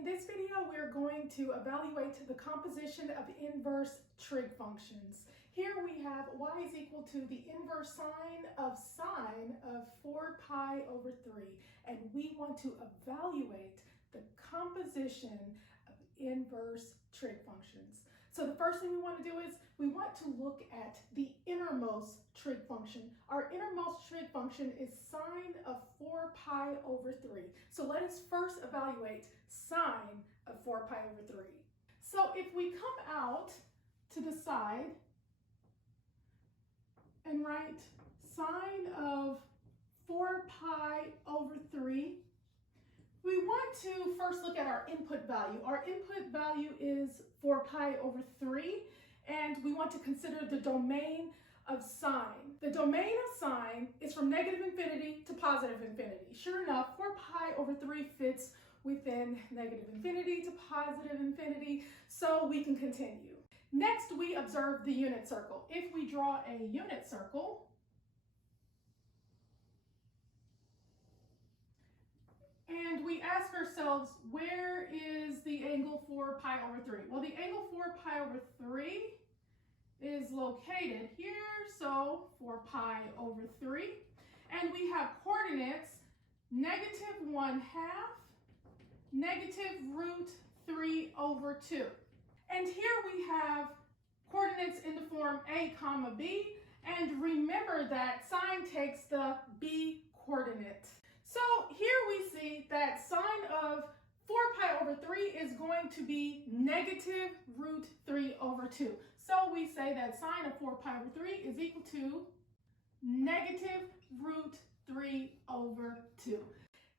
In this video, we're going to evaluate the composition of inverse trig functions. Here we have y is equal to the inverse sine of 4 pi over 3, and we want to evaluate the composition of inverse trig functions. So the first thing we want to do is we want to look at the innermost trig function. Our innermost trig function is sine of 4 pi over 3. So let us first evaluate sine of 4 pi over 3. So if we come out to the side and write sine of 4 pi over 3, we want to first look at our input value. Our input value is 4 pi over 3, and we want to consider the domain of sine. The domain of sine is from negative infinity to positive infinity. Sure enough, 4 pi over 3 fits within negative infinity to positive infinity, so we can continue. Next, we observe the unit circle. If we draw a unit circle, and we ask ourselves, where is the angle 4 pi over 3? Well, the angle 4 pi over 3 is located here, so 4 pi over 3. And we have coordinates negative 1/2, negative root 3 over 2. And here we have coordinates in the form a comma b, and remember that sine takes the b coordinate. So here we see that sine of 4 pi over 3 is going to be negative root 3 over 2. So we say that sine of 4 pi over 3 is equal to negative root 3 over 2.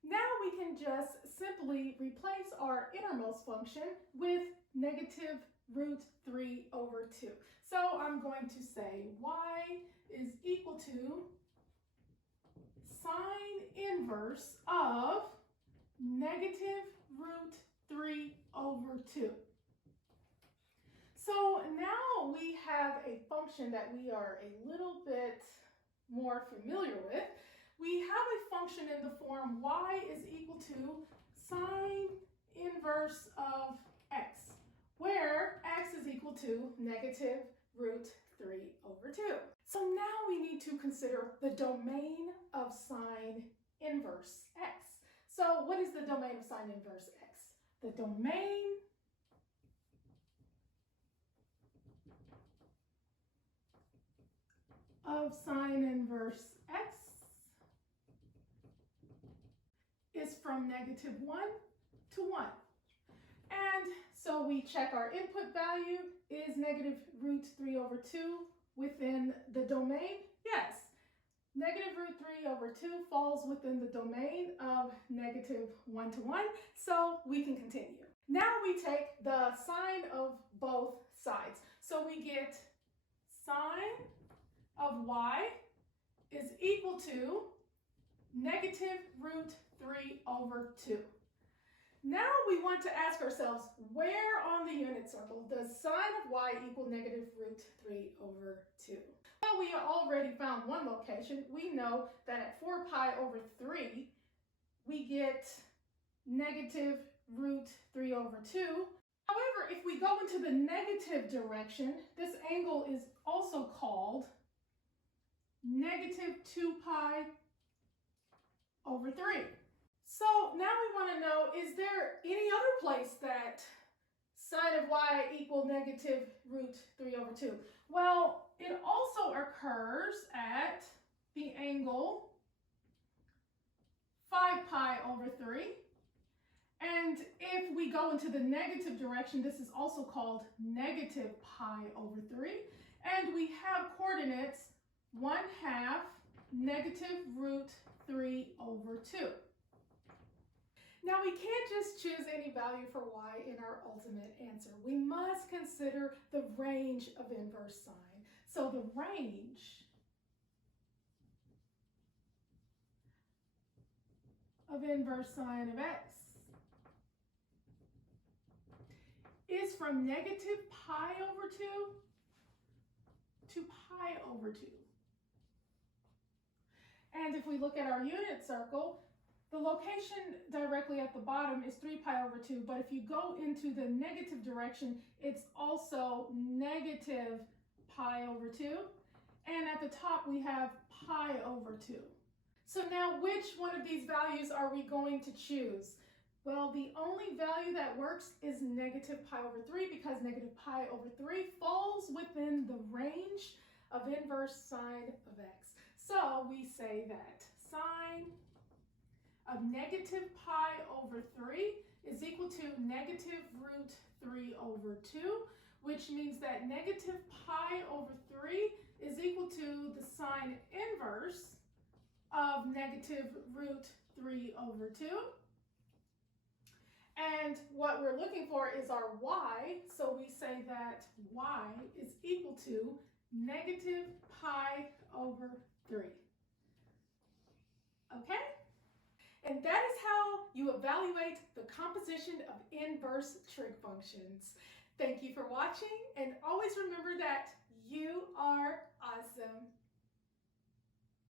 Now we can just simply replace our innermost function with negative root 3 over 2. So I'm going to say y is equal to sine inverse of negative root 3 over 2. So now we have a function that we are a little bit more familiar with. We have a function in the form y is equal to sine inverse of x, where x is equal to negative root 3 over 2. So now we need to consider the domain of sine inverse x. So what is the domain of sine inverse x? The domain of sine inverse x is from negative 1 to 1. And so we check our input value is negative root 3 over 2 within the domain. Yes, negative root 3 over 2 falls within the domain of negative 1 to 1, so we can continue. Now we take the sine of both sides. So we get sine of y is equal to negative root 3 over 2. Now we want to ask ourselves, where on the unit circle does sine of y equal negative root 3 over 2? Well, we already found one location. We know that at 4 pi over 3, we get negative root 3 over 2. However, if we go into the negative direction, this angle is also called negative 2 pi over 3. So now we want to know, is there any other place that sine of y equal negative root 3 over 2? Well, it also occurs at the angle 5 pi over 3. And if we go into the negative direction, this is also called negative pi over 3. And we have coordinates 1/2 negative root 3 over 2. Now we can't just choose any value for y in our ultimate answer. We must consider the range of inverse sine. So the range of inverse sine of x is from negative pi over 2 to pi over 2. And if we look at our unit circle, The location directly at the bottom is 3 pi over 2, but if you go into the negative direction, it's also negative pi over 2. And at the top, we have pi over 2. So now, which one of these values are we going to choose? Well, the only value that works is negative pi over 3 because negative pi over 3 falls within the range of inverse sine of x. So we say that sine of negative pi over 3 is equal to negative root 3 over 2, which means that negative pi over 3 is equal to the sine inverse of negative root 3 over 2. And what we're looking for is our y, so we say that y is equal to negative pi over 3. Okay? And that is how you evaluate the composition of inverse trig functions. Thank you for watching, and always remember that you are